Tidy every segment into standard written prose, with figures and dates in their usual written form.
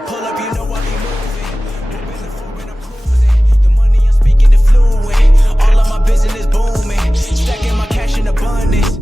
I pull up, you know I be moving. Moving the floor and I'm cruising. The money I'm speaking is fluent. All of my business booming. Stacking my cash in abundance.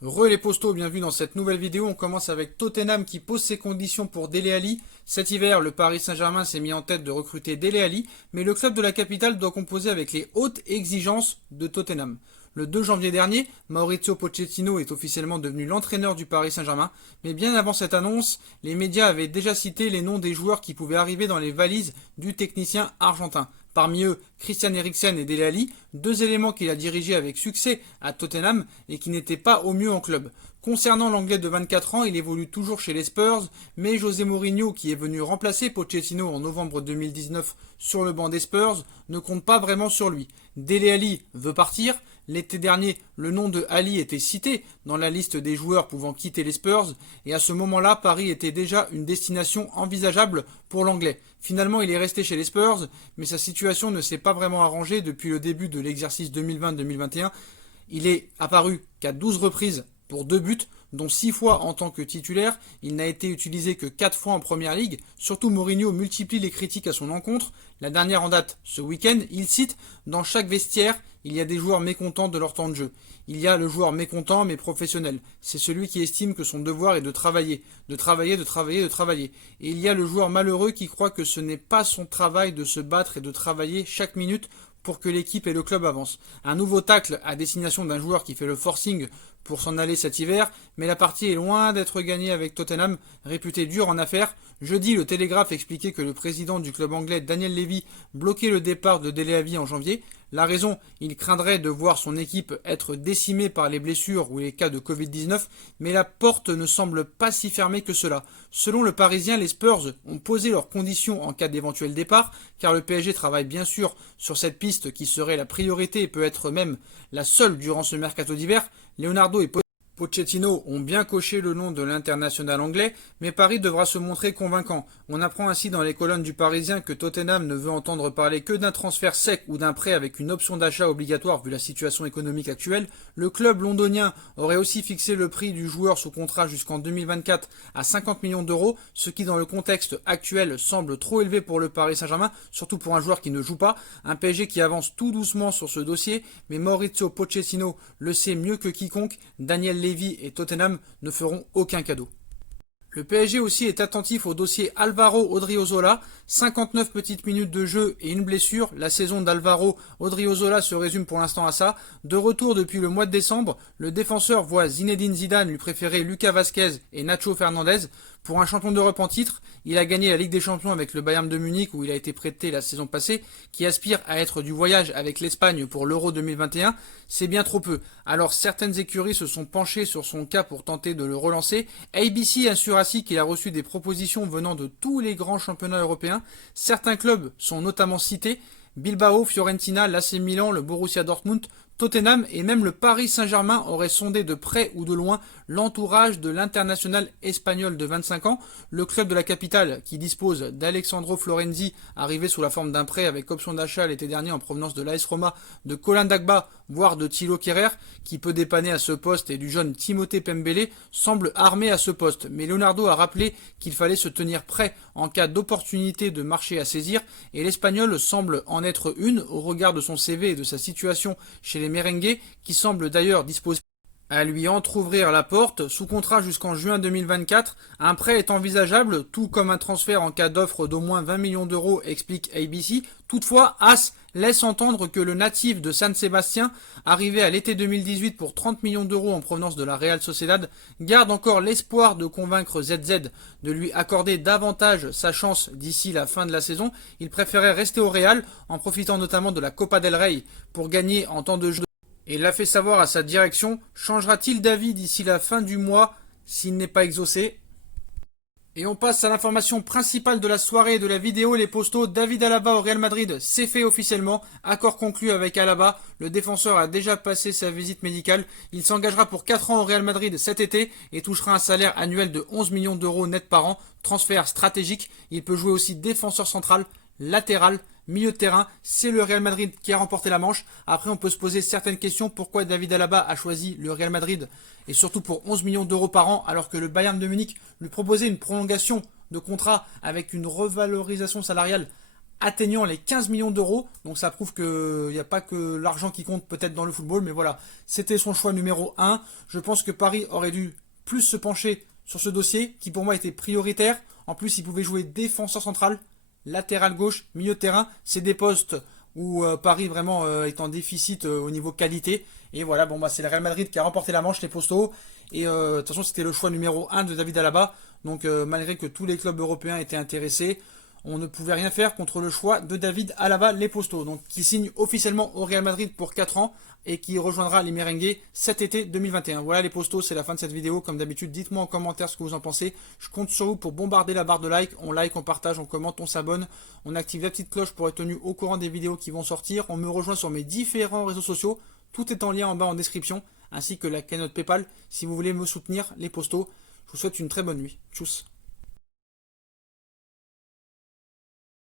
Re les postos, bienvenue dans cette nouvelle vidéo. On commence avec Tottenham qui pose ses conditions pour Dele Alli. Cet hiver, le Paris Saint-Germain s'est mis en tête de recruter Dele Alli, mais le club de la capitale doit composer avec les hautes exigences de Tottenham. Le 2 janvier dernier, Mauricio Pochettino est officiellement devenu l'entraîneur du Paris Saint-Germain, mais bien avant cette annonce, les médias avaient déjà cité les noms des joueurs qui pouvaient arriver dans les valises du technicien argentin. Parmi eux, Christian Eriksen et Dele Alli, deux éléments qu'il a dirigés avec succès à Tottenham et qui n'étaient pas au mieux en club. Concernant l'anglais de 24 ans, il évolue toujours chez les Spurs, mais José Mourinho, qui est venu remplacer Pochettino en novembre 2019 sur le banc des Spurs, ne compte pas vraiment sur lui. Dele Alli veut partir. L'été dernier, le nom de Ali était cité dans la liste des joueurs pouvant quitter les Spurs, et à ce moment-là, Paris était déjà une destination envisageable pour l'anglais. Finalement, il est resté chez les Spurs, mais sa situation ne s'est pas vraiment arrangée depuis le début de l'exercice 2020-2021. Il est apparu qu'à 12 reprises pour 2 buts, dont 6 fois en tant que titulaire. Il n'a été utilisé que 4 fois en première ligue. Surtout, Mourinho multiplie les critiques à son encontre. La dernière en date, ce week-end, il cite « Dans chaque vestiaire, il y a des joueurs mécontents de leur temps de jeu. Il y a le joueur mécontent mais professionnel. C'est celui qui estime que son devoir est de travailler. De travailler, de travailler, de travailler. Et il y a le joueur malheureux qui croit que ce n'est pas son travail de se battre et de travailler chaque minute pour que l'équipe et le club avancent. Un nouveau tacle à destination d'un joueur qui fait le forcing pour s'en aller cet hiver, mais la partie est loin d'être gagnée avec Tottenham, réputé dur en affaires. Jeudi, le Télégraphe expliquait que le président du club anglais, Daniel Levy, bloquait le départ de Dele Alli en janvier. La raison, il craindrait de voir son équipe être décimée par les blessures ou les cas de Covid-19, mais la porte ne semble pas si fermée que cela. Selon le Parisien, les Spurs ont posé leurs conditions en cas d'éventuel départ, car le PSG travaille bien sûr sur cette piste qui serait la priorité et peut être même la seule durant ce mercato d'hiver. Leonardo et Pochettino ont bien coché le nom de l'international anglais, mais Paris devra se montrer convaincant. On apprend ainsi dans les colonnes du Parisien que Tottenham ne veut entendre parler que d'un transfert sec ou d'un prêt avec une option d'achat obligatoire vu la situation économique actuelle. Le club londonien aurait aussi fixé le prix du joueur sous contrat jusqu'en 2024 à 50 millions d'euros, ce qui dans le contexte actuel semble trop élevé pour le Paris Saint-Germain, surtout pour un joueur qui ne joue pas. Un PSG qui avance tout doucement sur ce dossier, mais Mauricio Pochettino le sait mieux que quiconque. Daniel Levy et Tottenham ne feront aucun cadeau. Le PSG aussi est attentif au dossier Alvaro Odriozola. 59 petites minutes de jeu et une blessure. La saison d'Alvaro Odriozola se résume pour l'instant à ça. De retour depuis le mois de décembre, le défenseur voit Zinedine Zidane lui préférer Lucas Vazquez et Nacho Fernandez. Pour un champion d'Europe en titre, il a gagné la Ligue des Champions avec le Bayern de Munich où il a été prêté la saison passée, qui aspire à être du voyage avec l'Espagne pour l'Euro 2021. C'est bien trop peu. Alors certaines écuries se sont penchées sur son cas pour tenter de le relancer. ABC assure ainsi qu'il a reçu des propositions venant de tous les grands championnats européens. Certains clubs sont notamment cités. Bilbao, Fiorentina, l'AC Milan, le Borussia Dortmund, Tottenham et même le Paris Saint-Germain auraient sondé de près ou de loin l'entourage de l'international espagnol de 25 ans. Le club de la capitale, qui dispose d'Alexandro Florenzi, arrivé sous la forme d'un prêt avec option d'achat l'été dernier en provenance de l'AS Roma, de Colin Dagba, voire de Thilo Kehrer, qui peut dépanner à ce poste, et du jeune Timothée Pembele, semble armé à ce poste. Mais Leonardo a rappelé qu'il fallait se tenir prêt en cas d'opportunité de marché à saisir, et l'Espagnol semble en être une au regard de son CV et de sa situation chez les Merengues, qui semblent d'ailleurs disposer à lui entrouvrir la porte. Sous contrat jusqu'en juin 2024, un prêt est envisageable, tout comme un transfert en cas d'offre d'au moins 20 millions d'euros, explique ABC. Toutefois, AS laisse entendre que le natif de San Sébastien, arrivé à l'été 2018 pour 30 millions d'euros en provenance de la Real Sociedad, garde encore l'espoir de convaincre ZZ de lui accorder davantage sa chance d'ici la fin de la saison. Il préférait rester au Real, en profitant notamment de la Copa del Rey pour gagner en temps de jeu. Et l'a fait savoir à sa direction. Changera-t-il d'avis d'ici la fin du mois s'il n'est pas exaucé? Et on passe à l'information principale de la soirée de la vidéo, les postos. David Alaba au Real Madrid, c'est fait officiellement. Accord conclu avec Alaba. Le défenseur a déjà passé sa visite médicale. Il s'engagera pour 4 ans au Real Madrid cet été et touchera un salaire annuel de 11 millions d'euros net par an. Transfert stratégique. Il peut jouer aussi défenseur central, latéral, milieu de terrain. C'est le Real Madrid qui a remporté la manche. Après, on peut se poser certaines questions. Pourquoi David Alaba a choisi le Real Madrid, et surtout pour 11 millions d'euros par an, alors que le Bayern de Munich lui proposait une prolongation de contrat avec une revalorisation salariale atteignant les 15 millions d'euros. Donc ça prouve qu'il n'y a pas que l'argent qui compte peut-être dans le football, mais voilà, c'était son choix numéro 1. Je pense que Paris aurait dû plus se pencher sur ce dossier qui pour moi était prioritaire. En plus, il pouvait jouer défenseur central, latéral gauche, milieu de terrain. C'est des postes où Paris vraiment est en déficit au niveau qualité. Et voilà, bon bah c'est le Real Madrid qui a remporté la manche, les Postos. Et de toute façon, c'était le choix numéro 1 de David Alaba. Donc malgré que tous les clubs européens étaient intéressés, on ne pouvait rien faire contre le choix de David Alaba, les Postos. Donc qui signe officiellement au Real Madrid pour 4 ans et qui rejoindra les Merengues cet été 2021. Voilà les Postos, c'est la fin de cette vidéo. Comme d'habitude, dites-moi en commentaire ce que vous en pensez. Je compte sur vous pour bombarder la barre de like. On like, on partage, on commente, on s'abonne. On active la petite cloche pour être tenu au courant des vidéos qui vont sortir. On me rejoint sur mes différents réseaux sociaux. Tout est en lien en bas en description, ainsi que la cagnotte PayPal si vous voulez me soutenir, les Postos. Je vous souhaite une très bonne nuit. Tchuss.